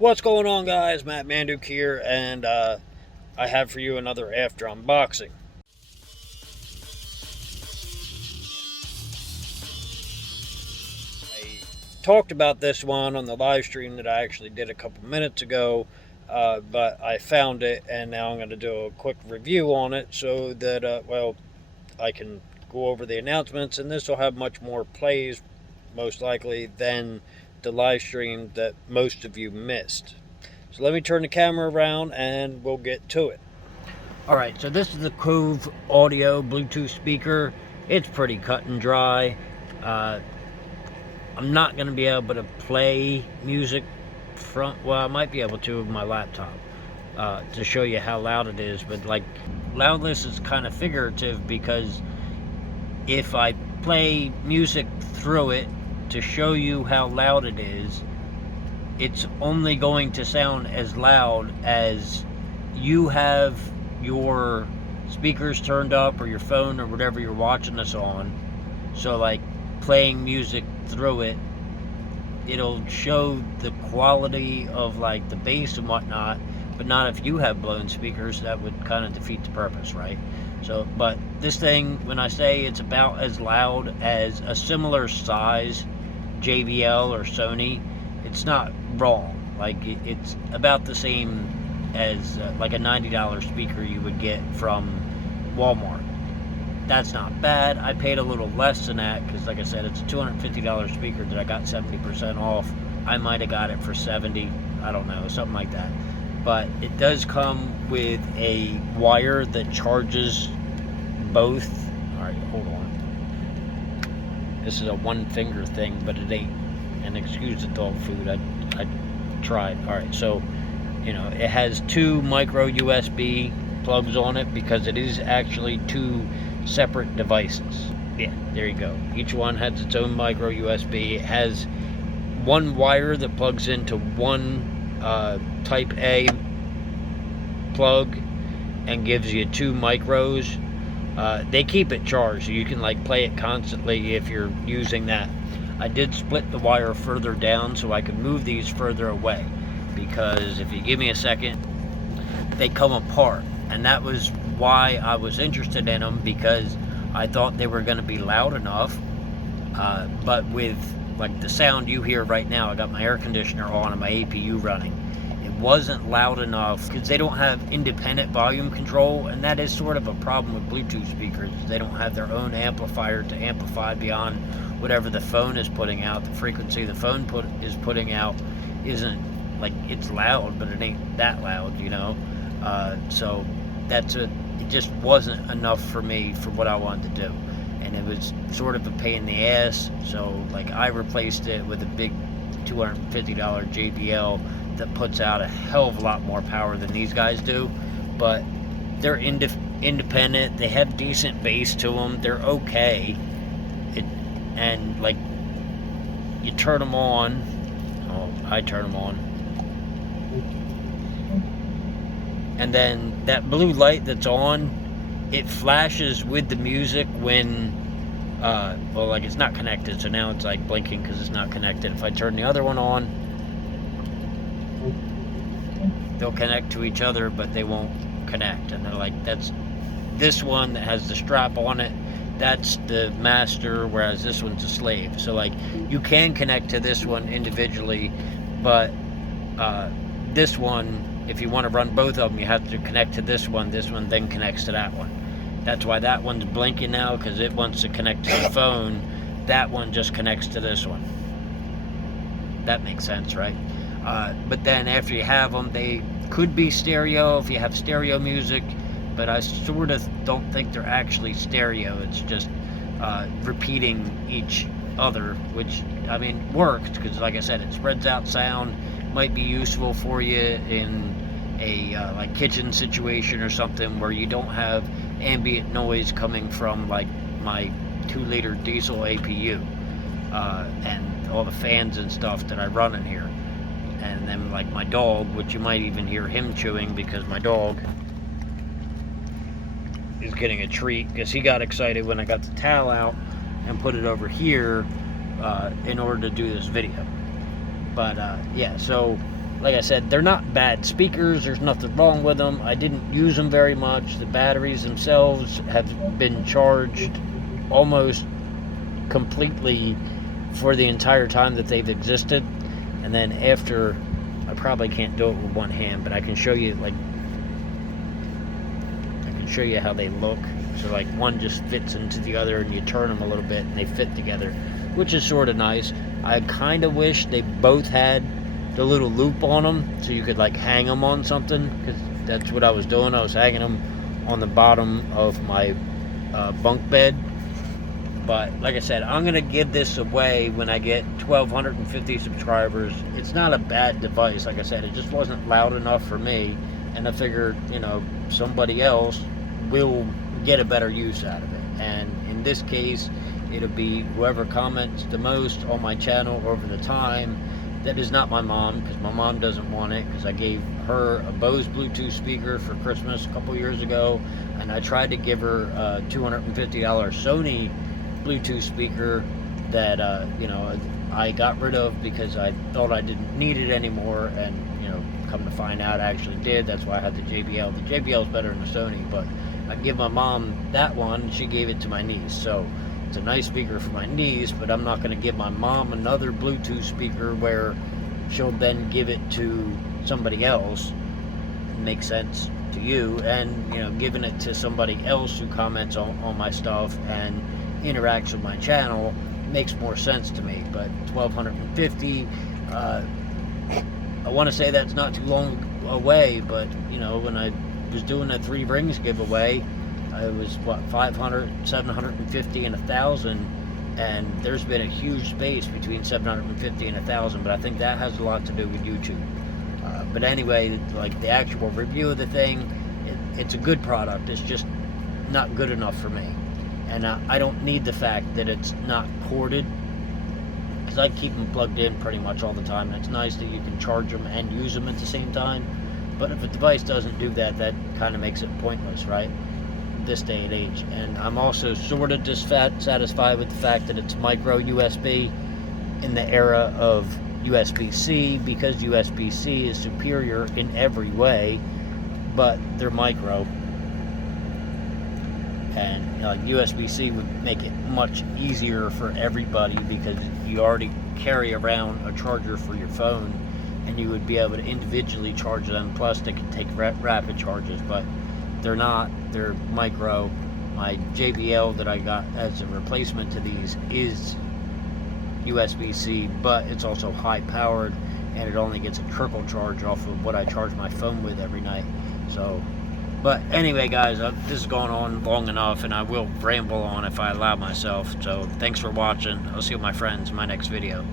What's going on, guys? Matt Manduk here, and I have for you another after unboxing. I talked about this one on the live stream that I actually did a couple minutes ago, but I found it, and now I'm going to do a quick review on it so that, I can go over the announcements, and this will have much more plays, most likely, than the live stream that most of you missed. So let me turn the camera around and we'll get to it. Alright, so this is the Kove audio Bluetooth speaker. It's pretty cut and dry. I'm not going to be able to play music I might be able to with my laptop to show you how loud it is, but like loudness is kind of figurative, because if I play music through it to show you how loud it is, it's only going to sound as loud as you have your speakers turned up or your phone or whatever you're watching this on. So like playing music through it, it'll show the quality of like the bass and whatnot, but not if you have blown speakers. That would kind of defeat the purpose, right? So, but this thing, when I say it's about as loud as a similar size JBL or Sony, it's not wrong. Like it's about the same as like a $90 speaker you would get from Walmart. That's not bad. I paid a little less than that because, like I said, it's a $250 speaker that I got 70% off. I might have got it for 70, I don't know, something like that. But it does come with a wire that charges both. All right, hold on. This is a one finger thing, but it ain't. And excuse the dog food, I tried. All right, so you know, it has two micro USB plugs on it because it is actually two separate devices. Yeah, there you go. Each one has its own micro USB. It has one wire that plugs into one type A plug and gives you two micros. They keep it charged, so you can like play it constantly if you're using that. I did split the wire further down so I could move these further away, because if you give me a second, they come apart, and that was why I was interested in them, because I thought they were going to be loud enough, but with like the sound you hear right now, I got my air conditioner on and my APU running. It wasn't loud enough because they don't have independent volume control, and that is sort of a problem with Bluetooth speakers. They don't have their own amplifier to amplify beyond whatever the phone is putting out. The frequency the phone is putting out isn't like, it's loud, but it ain't that loud, you know. So it just wasn't enough for me for what I wanted to do, and it was sort of a pain in the ass. So like I replaced it with a big $250 JBL that puts out a hell of a lot more power than these guys do, but they're independent. They have decent bass to them. They're okay. And like you turn them on. Oh, I turn them on. And then that blue light that's on, it flashes with the music when, well, like it's not connected, so now it's like blinking because it's not connected. If I turn the other one on, they'll connect to each other, but they won't connect. And they're like, that's this one that has the strap on it, that's the master, whereas this one's a slave. So like you can connect to this one individually, but this one, if you want to run both of them, you have to connect to this one then connects to that one. That's why that one's blinking now, because it wants to connect to the phone. That one just connects to this one. That makes sense, right? But then after you have them, they could be stereo if you have stereo music, but I sort of don't think they're actually stereo. It's just repeating each other, which, I mean, works, because like I said, it spreads out sound. Might be useful for you in a like kitchen situation or something where you don't have ambient noise coming from like my 2-liter diesel APU and all the fans and stuff that I run in here. And then like my dog, which you might even hear him chewing, because my dog is getting a treat, because he got excited when I got the towel out and put it over here in order to do this video. But yeah, so like I said, they're not bad speakers. There's nothing wrong with them. I didn't use them very much. The batteries themselves have been charged almost completely for the entire time that they've existed. And then after, I probably can't do it with one hand, but I can show you, like, I can show you how they look. So like one just fits into the other, and you turn them a little bit and they fit together, which is sort of nice. I kind of wish they both had the little loop on them so you could like hang them on something, because that's what I was doing. I was hanging them on the bottom of my bunk bed. But like I said, I'm gonna give this away when I get 1,250 subscribers. It's not a bad device. Like I said, it just wasn't loud enough for me, and I figured, you know, somebody else will get a better use out of it. And in this case, it'll be whoever comments the most on my channel over the time. That is not my mom, because my mom doesn't want it, because I gave her a Bose Bluetooth speaker for Christmas a couple years ago, and I tried to give her a $250 Sony Bluetooth speaker that you know, I got rid of because I thought I didn't need it anymore, and you know, come to find out I actually did. That's why I had the JBL. The JBL is better than the Sony, but I give my mom that one, she gave it to my niece. So it's a nice speaker for my niece, but I'm not going to give my mom another Bluetooth speaker where she'll then give it to somebody else. It makes sense to you, and you know, giving it to somebody else who comments on my stuff and interacts with my channel makes more sense to me. But 1,250, I want to say that's not too long away, but you know, when I was doing a 3 rings giveaway, it was what, 500, 750, and 1,000, and there's been a huge space between 750 and 1,000, but I think that has a lot to do with YouTube. But anyway, like the actual review of the thing, it's a good product. It's just not good enough for me. And I don't need the fact that it's not corded, because I keep them plugged in pretty much all the time. And it's nice that you can charge them and use them at the same time. But if a device doesn't do that, that kind of makes it pointless, right? This day and age. And I'm also sort of dissatisfied with the fact that it's micro USB in the era of USB-C, because USB-C is superior in every way, but they're micro. And you know, like USB-C would make it much easier for everybody, because you already carry around a charger for your phone, and you would be able to individually charge them. Plus they can take rapid charges, but they're not. They're micro. My JBL that I got as a replacement to these is USB-C, but it's also high powered, and it only gets a trickle charge off of what I charge my phone with every night. So, but anyway guys, this is going on long enough, and I will ramble on if I allow myself. So thanks for watching. I'll see you, my friends, in my next video.